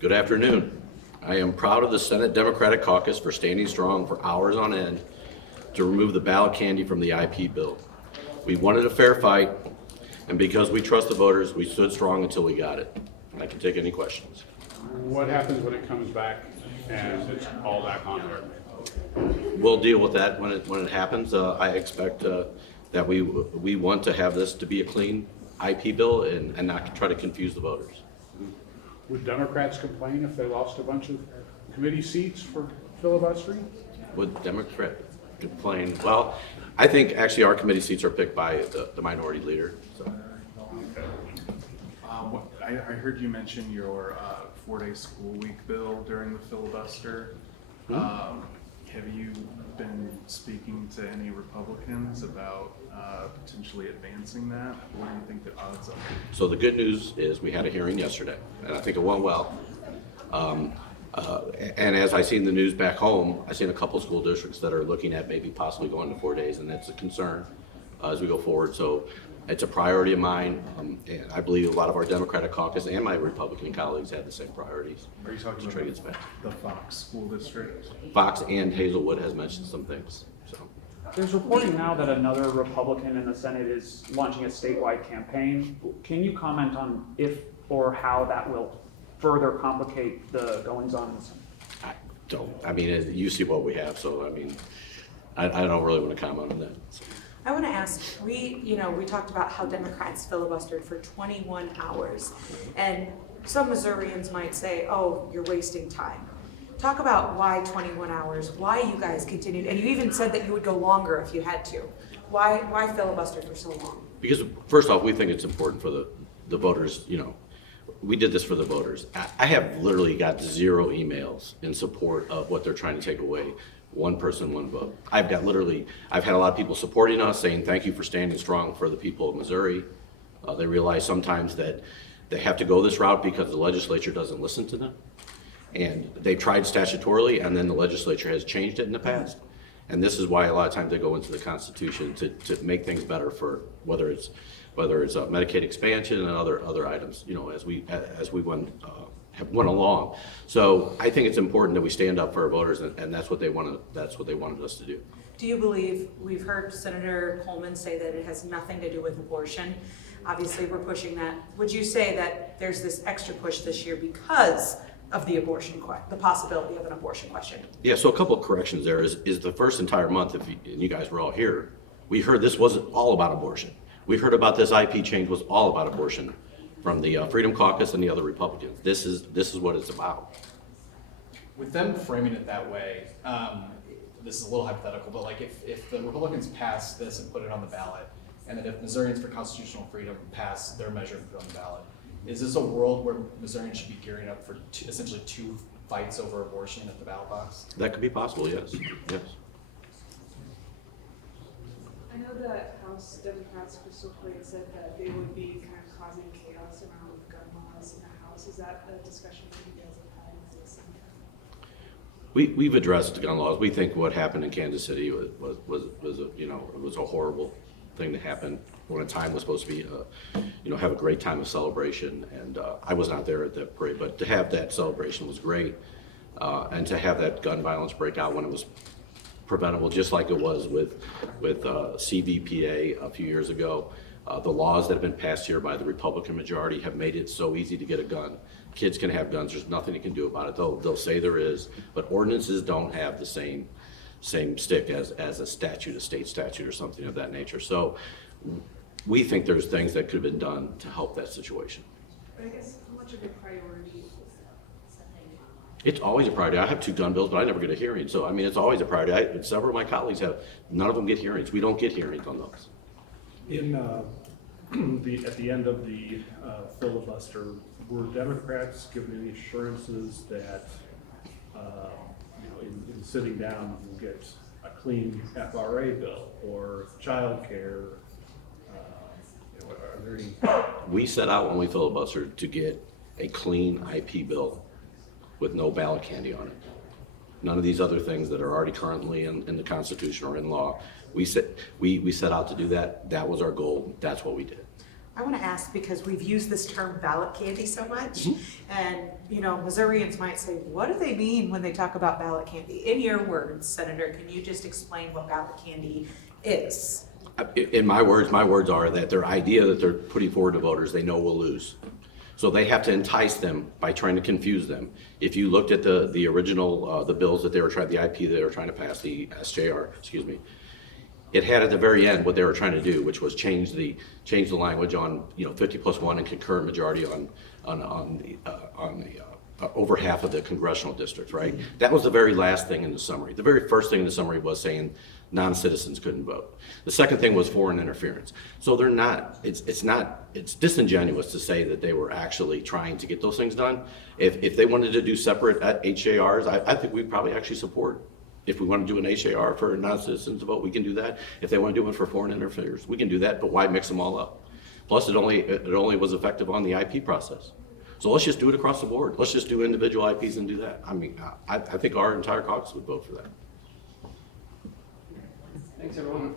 Good afternoon. I am proud of the Senate Democratic Caucus for standing strong for hours on end to remove the ballot candy from the IP bill. We wanted a fair fight, and because we trust the voters, we stood strong until we got it. I can take any questions. What happens when it comes back and it's all back on there? We'll deal with that when it happens. I expect that we want to have this to be a clean IP bill and not try to confuse the voters. Would Democrats complain if they lost a bunch of committee seats for filibustering? Would Democrat complain? Well, I think actually our committee seats are picked by the minority leader. So. I heard you mention your 4-day school week bill during the filibuster. Have you been speaking to any Republicans about potentially advancing that? What do you think the odds are? So the good news is we had a hearing yesterday, and I think it went well. And as I seen the news back home, I seen a couple school districts that are looking at maybe possibly going to 4 days, and that's a concern as we go forward. So it's a priority of mine, and I believe a lot of our Democratic caucus and my Republican colleagues have the same priorities. Are you talking to try to get about back. the Fox school district? Fox and Hazelwood has mentioned some things. So There's reporting now that another Republican in the Senate is launching a statewide campaign. Can you comment on if or how that will further complicate the goings-on in the Senate? I don't. I mean, you see what we have. So I mean, I don't really want to comment on that. So. I want to ask, we talked about how Democrats filibustered for 21 hours, and some Missourians might say, oh, you're wasting time. Talk about why 21 hours, why you guys continued, and you even said that you would go longer if you had to. Why filibuster for so long? Because first off, we think it's important for the voters, we did this for the voters. I have literally got 0 emails in support of what they're trying to take away. One person, one vote. I've had a lot of people supporting us, saying thank you for standing strong for the people of Missouri. They realize sometimes that they have to go this route because the legislature doesn't listen to them. And they tried statutorily, and then the legislature has changed it in the past. And this is why a lot of times they go into the Constitution to make things better for whether it's Medicaid expansion and other items. As we went along. So I think it's important that we stand up for our voters, and that's what they wanted. That's what they wanted us to do. Do you believe, we've heard Senator Coleman say that it has nothing to do with abortion. Obviously, we're pushing that. Would you say that there's this extra push this year because of the the possibility of an abortion question? Yeah, so a couple of corrections there is the first entire month, and you guys were all here, we heard this wasn't all about abortion. We heard about this IP change was all about abortion from the Freedom Caucus and the other Republicans. This is what it's about. With them framing it that way, this is a little hypothetical, but like if the Republicans pass this and put it on the ballot, and then if Missourians for Constitutional Freedom pass their measure and put it on the ballot, is this a world where Missourians should be gearing up for essentially 2 fights over abortion at the ballot box? That could be possible, yes. Yes. I know that House Democrats Crystal Clear said that they would be kind of causing chaos around gun laws in the House. Is that a discussion that you guys have had in the Senate? We've addressed gun laws. We think what happened in Kansas City was a horrible thing to happen when a time was supposed to be have a great time of celebration, and I was not there at that parade, but to have that celebration was great, and to have that gun violence break out when it was preventable, just like it was with CVPA a few years ago. The laws that have been passed here by the Republican majority have made it so easy to get a gun. Kids can have guns. There's nothing you can do about it. They'll say there is, but ordinances don't have the same stick as a statute, a state statute or something of that nature. So we think there's things that could have been done to help that situation. But I guess how much of a priority is that? It's always a priority. I have 2 gun bills, but I never get a hearing. So, I mean, it's always a priority. Several of my colleagues have. None of them get hearings. We don't get hearings on those. At the end of the filibuster, were Democrats given any assurances that, in sitting down, we'll get a clean FRA bill or child care? Are there any? We set out when we filibustered to get a clean IP bill with no ballot candy on it. None of these other things that are already currently in the Constitution or in law. We set out to do that. That was our goal. That's what we did. I want to ask, because we've used this term ballot candy so much, Mm-hmm. and, you know, Missourians might say, what do they mean when they talk about ballot candy? In your words, Senator, can you just explain what ballot candy is? In my words are that their idea that they're putting forward to voters, they know will lose. So they have to entice them by trying to confuse them. If you looked at the original, the bills that they were trying, the IP they were trying to pass, the SJR, excuse me, it had at the very end what they were trying to do, which was change the language on, 50+1 and concurrent majority on the over half of the congressional districts, right? That was the very last thing in the summary. The very first thing in the summary was saying non-citizens couldn't vote. The second thing was foreign interference. So they're not, it's disingenuous to say that they were actually trying to get those things done. If they wanted to do separate HARs, I think we'd probably actually support. If we want to do an HAR for non-citizens to vote, we can do that. If they want to do one for foreign interference, we can do that, but why mix them all up? Plus, it only was effective on the IP process. So let's just do it across the board. Let's just do individual IPs and do that. I mean, I think our entire caucus would vote for that. Thanks, everyone.